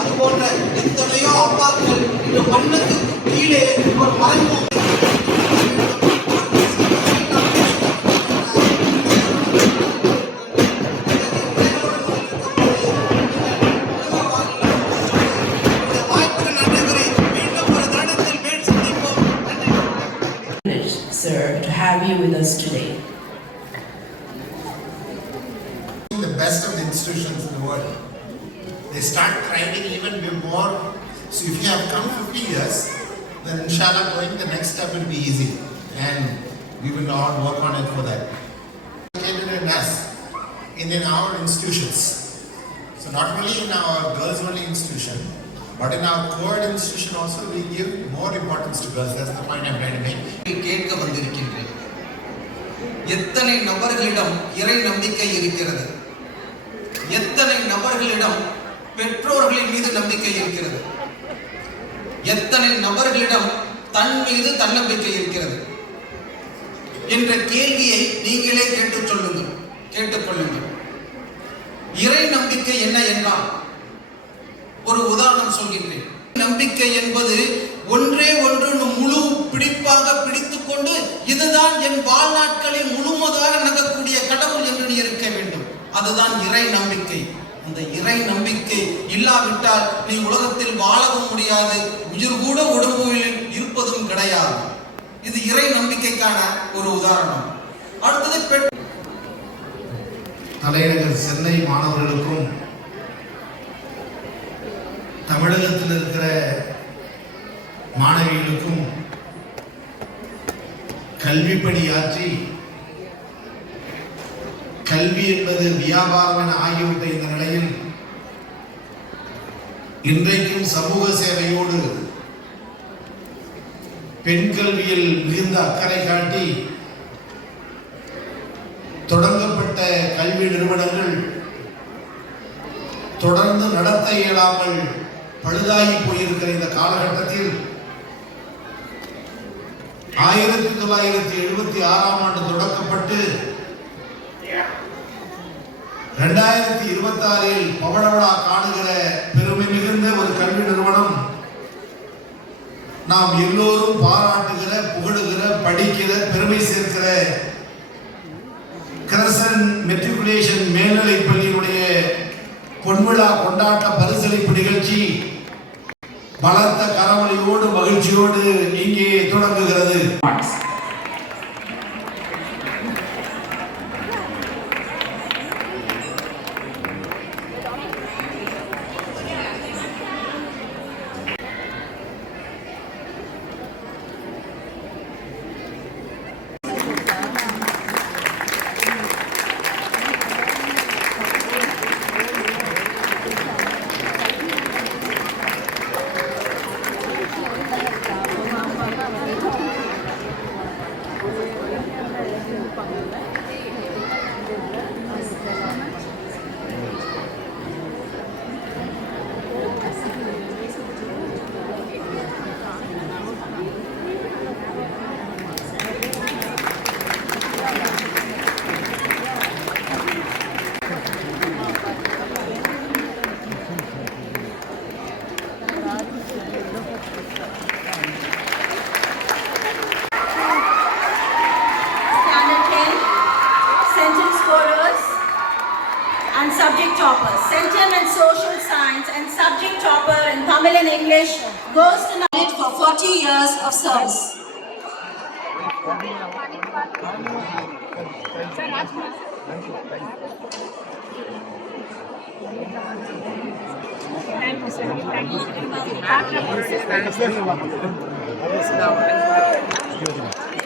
அது போன்ற எத்தனையோ அப்பாக்கள் இந்த மண்ணுக்கு கீழே ஒரு மறைமுக Sir, to have you with us today. The best of the institutions in the world. They start thriving even more. So if you have come 50 years, then inshallah going the next step will be easy. And we will all work on it for that. In us, in our institutions. So not only in our girls only institution, but in our co-ed institution also we give more importance to girls. That's the point I'm trying to make. கேட்க வந்திருக்கின்றேன். எத்தனை நபர்களிடம் இறை நம்பிக்கை இருக்கிறது? எத்தனை நபர்களிடம் பெற்றோர்களின் மீது நம்பிக்கை இருக்கிறது? எத்தனை நபர்களிடம் தன் மீது தன்னம்பிக்கை இருக்கிறது என்ற கேள்வியை நீங்களே கேட்டுக்கொள்ளுங்கள். இறை நம்பிக்கை என்ன என்றால் ஒரு உதாரணம் சொல்கின்றேன். நம்பிக்கை என்பது ஒன்றே ஒன்று முழு பிடிப்பாக பிடித்துக்கொண்டு இதுதான் என் வாழ்நாட்களில் முழுவதாக நடக்கக்கூடிய கடவுள் என்று நீ இருக்க வேண்டும். அதுதான் இறை நம்பிக்கை. அந்த இறை நம்பிக்கை இல்லாவிட்டால் நீ உலகத்தில் வாழவும் முடியாது, உயிர் கூட உடம்பில் இருப்பதும் கிடையாது. இது இறை நம்பிக்கைக்கான ஒரு உதாரணம். அடுத்தது தலைநகர் சென்னை மாணவர்களுக்கும் தமிழகத்தில் இருக்கிற மாணவிகளுக்கும் கல்வி பணியாற்றி கல்வி என்பது வியாபாரம் என ஆகிவிட்ட இந்த நிலையில் இன்றைக்கும் சமூக சேவையோடு பெண் கல்வியில் மிகுந்த அக்கறை காட்டி தொடங்கப்பட்ட கல்வி நிறுவனங்கள் தொடர்ந்து நடத்த இயலாமல் பழுதாகி போயிருக்கிற இந்த காலகட்டத்தில் 1976ஆம் ஆண்டு தொடக்கப்பட்டு 2026இல் பவளவிழா காணுகிற பெருமை மிகுந்த ஒரு கல்வி நிறுவனம் நாம் எல்லோரும் பாராட்டுகிற, புகழுகிற, படிக்கிற, பெருமை சேர்க்கிற கிரசன் மெட்ரிகுலேஷன் மேல்நிலைப் பள்ளியினுடைய பொன்விழா கொண்டாட்ட பரிசளிப்பு நிகழ்ச்சி பலத்த கரவொலியோடு மகிழ்ச்சியோடு இங்கே தொடங்குகிறது. And subject topper, Centum and Social Science and subject topper in Tamil and English goes to Knowledge for 40 years of service. Thank you, sir. Thank you.